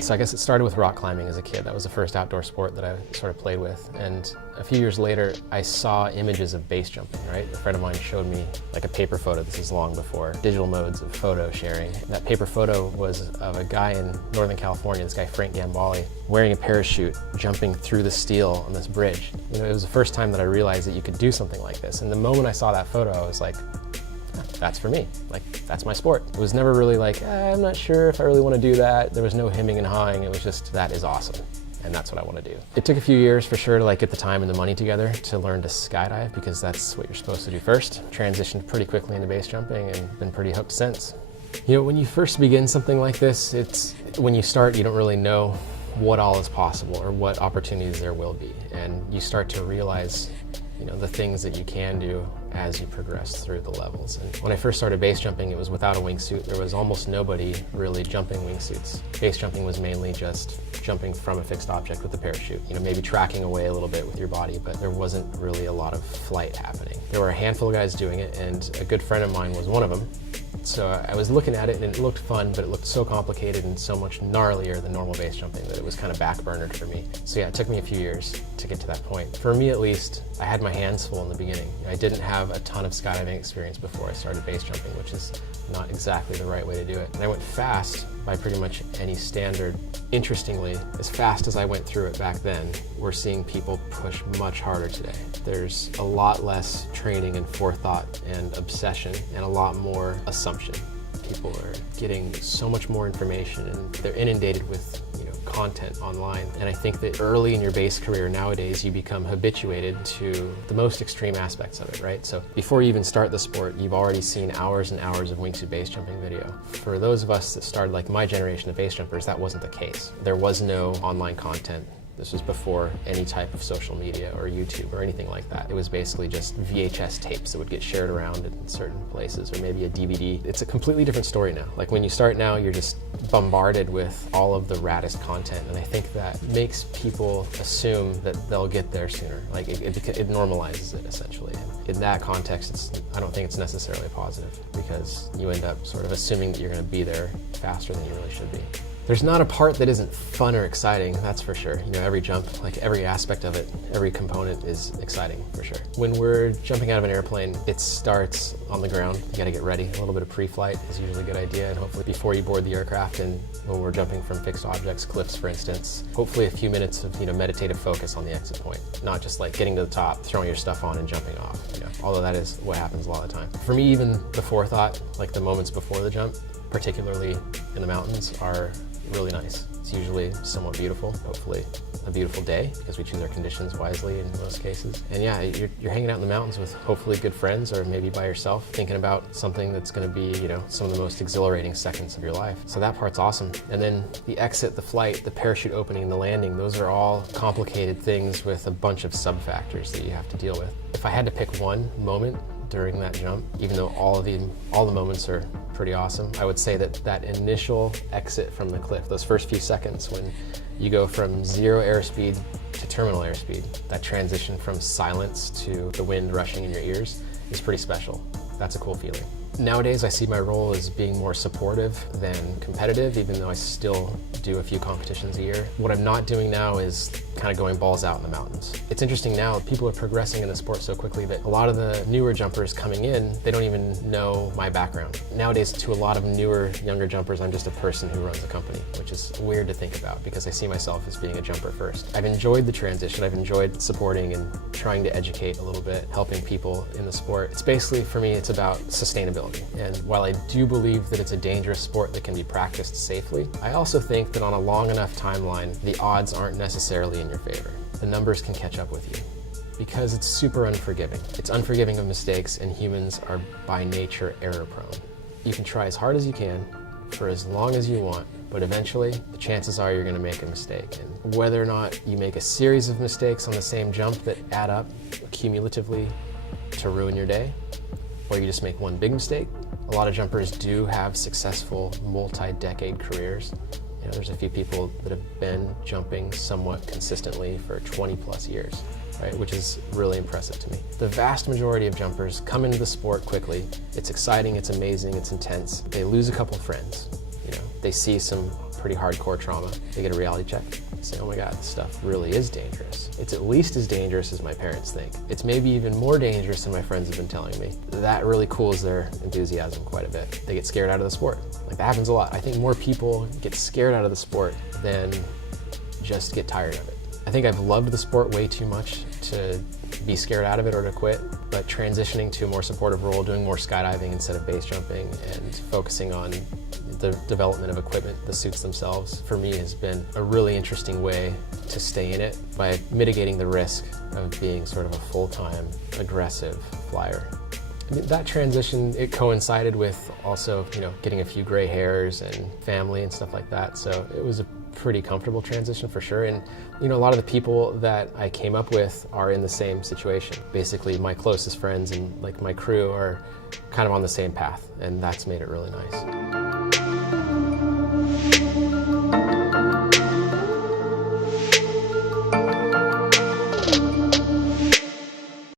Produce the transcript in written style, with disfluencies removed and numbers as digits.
So I guess it started with rock climbing as a kid. That was the first outdoor sport that I sort of played with. And a few years later, I saw images of base jumping, right? A friend of mine showed me like a paper photo. This is long before digital modes of photo sharing. That paper photo was of a guy in Northern California, this guy Frank Gambale, wearing a parachute, jumping through the steel on this bridge. You know, it was the first time that I realized that you could do something like this. And the moment I saw that photo, I was like, that's for me. Like, that's my sport. It was never really like, I'm not sure if I really want to do that. There was no hemming and hawing. It was just, that is awesome. And that's what I want to do. It took a few years for sure to like get the time and the money together to learn to skydive, because that's what you're supposed to do first. Transitioned pretty quickly into base jumping and been pretty hooked since. You know, when you first begin something like this, when you start, you don't really know what all is possible or what opportunities there will be. And you start to realize, you know, the things that you can do as you progress through the levels. And when I first started base jumping, it was without a wingsuit. There was almost nobody really jumping wingsuits. Base jumping was mainly just jumping from a fixed object with a parachute, you know, maybe tracking away a little bit with your body, but there wasn't really a lot of flight happening. There were a handful of guys doing it, and a good friend of mine was one of them. So I was looking at it and it looked fun, but it looked so complicated and so much gnarlier than normal base jumping that it was kind of backburnered for me. So yeah, it took me a few years to get to that point. For me at least, I had my hands full in the beginning. I didn't have a ton of skydiving experience before I started base jumping, which is not exactly the right way to do it. And I went fast by pretty much any standard. Interestingly, as fast as I went through it back then, we're seeing people push much harder today. There's a lot less training and forethought and obsession and a lot more assumption. People are getting so much more information and they're inundated with, you know, content online. And I think that early in your base career nowadays, you become habituated to the most extreme aspects of it, right? So before you even start the sport, you've already seen hours and hours of wingsuit base jumping video. For those of us that started, like my generation of base jumpers, that wasn't the case. There was no online content. This was before any type of social media or YouTube or anything like that. It was basically just VHS tapes that would get shared around in certain places, or maybe a DVD. It's a completely different story now. Like when you start now, you're just bombarded with all of the raddest content, and I think that makes people assume that they'll get there sooner. Like it normalizes it essentially. In that context, I don't think it's necessarily positive, because you end up sort of assuming that you're going to be there faster than you really should be. There's not a part that isn't fun or exciting, that's for sure. You know, every jump, like every aspect of it, every component is exciting for sure. When we're jumping out of an airplane, it starts on the ground. You gotta get ready. A little bit of pre-flight is usually a good idea, and hopefully before you board the aircraft, and when we're jumping from fixed objects, cliffs for instance, hopefully a few minutes of, you know, meditative focus on the exit point. Not just like getting to the top, throwing your stuff on and jumping off, you know, although that is what happens a lot of the time. For me, even the forethought, like the moments before the jump, particularly in the mountains, are really nice. It's usually somewhat beautiful, hopefully a beautiful day, because we choose our conditions wisely in most cases. And yeah, you're hanging out in the mountains with hopefully good friends, or maybe by yourself, thinking about something that's going to be, you know, some of the most exhilarating seconds of your life. So that part's awesome. And then the exit, the flight, the parachute opening, the landing, those are all complicated things with a bunch of sub-factors that you have to deal with. If I had to pick one moment during that jump, even though all the moments are pretty awesome, I would say that initial exit from the cliff, those first few seconds when you go from zero airspeed to terminal airspeed, that transition from silence to the wind rushing in your ears is pretty special. That's a cool feeling. Nowadays, I see my role as being more supportive than competitive, even though I still do a few competitions a year. What I'm not doing now is kind of going balls out in the mountains. It's interesting now, people are progressing in the sport so quickly that a lot of the newer jumpers coming in, they don't even know my background. Nowadays, to a lot of newer, younger jumpers, I'm just a person who runs a company, which is weird to think about because I see myself as being a jumper first. I've enjoyed the transition. I've enjoyed supporting and trying to educate a little bit, helping people in the sport. It's basically, for me, it's about sustainability. And while I do believe that it's a dangerous sport that can be practiced safely, I also think that on a long enough timeline, the odds aren't necessarily in your favor. The numbers can catch up with you because it's super unforgiving. It's unforgiving of mistakes, and humans are by nature error prone. You can try as hard as you can for as long as you want, but eventually the chances are you're going to make a mistake. And whether or not you make a series of mistakes on the same jump that add up cumulatively to ruin your day, or you just make one big mistake. A lot of jumpers do have successful multi-decade careers. You know, there's a few people that have been jumping somewhat consistently for 20 plus years, right? Which is really impressive to me. The vast majority of jumpers come into the sport quickly. It's exciting, it's amazing, it's intense. They lose a couple friends. You know, they see some pretty hardcore trauma. They get a reality check, say, oh my God, this stuff really is dangerous. It's at least as dangerous as my parents think. It's maybe even more dangerous than my friends have been telling me. That really cools their enthusiasm quite a bit. They get scared out of the sport. Like, that happens a lot. I think more people get scared out of the sport than just get tired of it. I think I've loved the sport way too much to be scared out of it or to quit, but transitioning to a more supportive role, doing more skydiving instead of base jumping, and focusing on the development of equipment, the suits themselves, for me has been a really interesting way to stay in it by mitigating the risk of being sort of a full-time, aggressive flyer. I mean, that transition, it coincided with also, getting a few gray hairs and family and stuff like that, so it was a pretty comfortable transition for sure. And a lot of the people that I came up with are in the same situation. Basically, my closest friends and like my crew are kind of on the same path, and that's made it really nice.